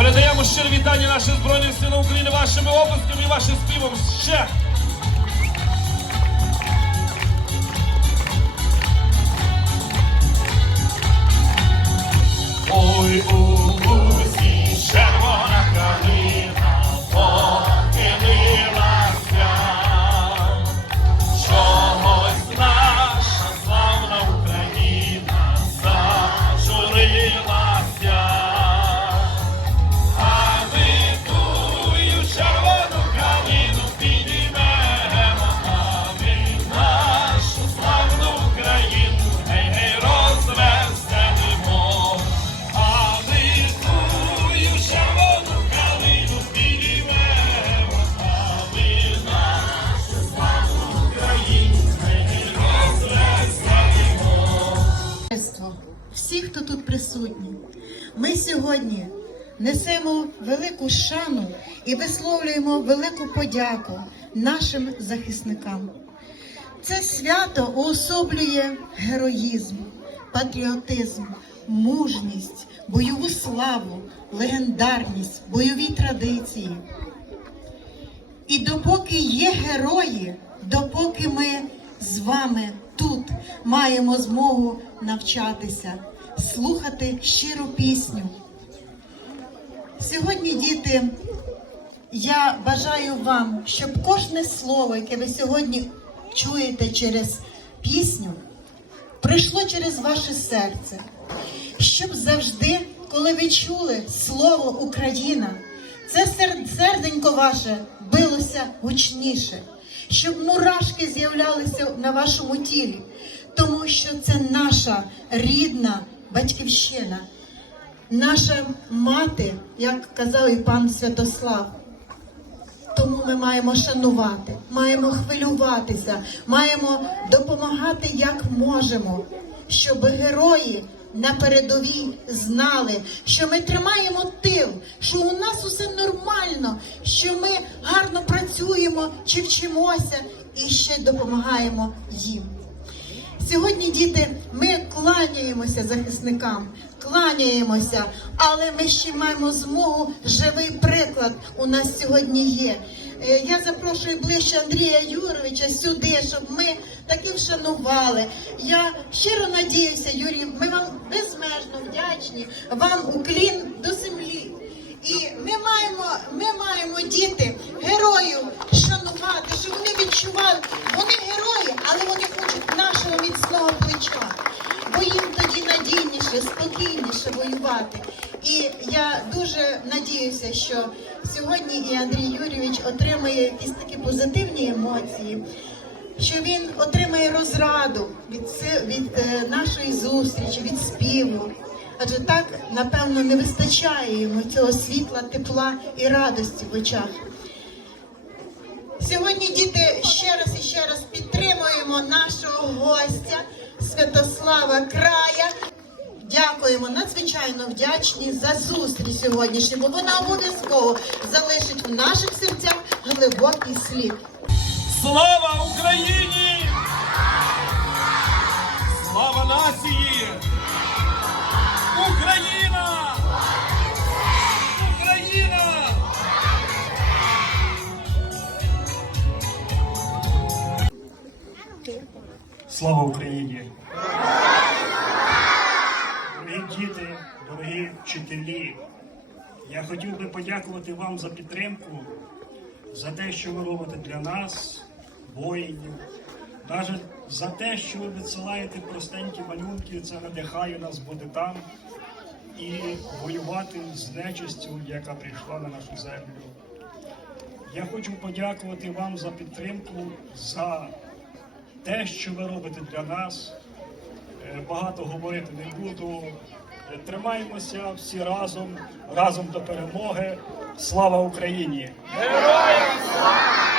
Передаємо щире вітання нашим Збройним силам України вашими обласками і вашим співом. Ще! Товариство, всі, хто тут присутні, ми сьогодні несемо велику шану і висловлюємо велику подяку нашим захисникам. Це свято уособлює героїзм, патріотизм, мужність, бойову славу, легендарність, бойові традиції. І допоки є герої, допоки ми з вами тут маємо змогу навчатися, слухати щиру пісню. Сьогодні, діти, я бажаю вам, щоб кожне слово, яке ви сьогодні чуєте через пісню, прийшло через ваше серце, щоб завжди, коли ви чули слово Україна, це серденько ваше билося гучніше, щоб мурашки з'являлися на вашому тілі, тому що це наша рідна батьківщина, наша мати, як казав і пан Святослав. Тому ми маємо шанувати, маємо хвилюватися, маємо допомагати як можемо, щоб герої на передовій знали, що ми тримаємо тил, що у нас усе нормально, що ми гарно працюємо чи вчимося і ще допомагаємо їм. Сьогодні, діти, ми кланяємося захисникам, кланяємося, але ми ще маємо змогу, живий приклад у нас сьогодні є. Е, Я запрошую ближче Андрія Юровича сюди, щоб ми таки вшанували. Я щиро надіюся, Юрій, ми вам безмежно вдячні, вам уклін надійніше, спокійніше воювати. І я дуже надіюся, що сьогодні і Андрій Юрійович отримає якісь такі позитивні емоції. Що він отримає розраду від, від е, нашої зустрічі, від співу. Адже так, напевно, не вистачає йому цього світла, тепла і радості в очах. Сьогодні, діти, ще раз і ще раз підтримуємо нашого гостя Святослава Края. Дякуємо, надзвичайно вдячні за зустріч сьогоднішню, бо вона обов'язково залишить в наших серцях глибокий слід. Слава Україні! Слава нації! Україна! Україна! Слава Україні! Вчителі, я хотів би подякувати вам за підтримку, за те, що ви робите для нас, воїнів, навіть за те, що ви відсилаєте простенькі малюнки, це надихає нас бути там і воювати з нечистю, яка прийшла на нашу землю. Я хочу подякувати вам за підтримку, за те, що ви робите для нас. Е, Багато говорити не буду. Тримаємося всі разом, разом до перемоги. Слава Україні! Героям Слава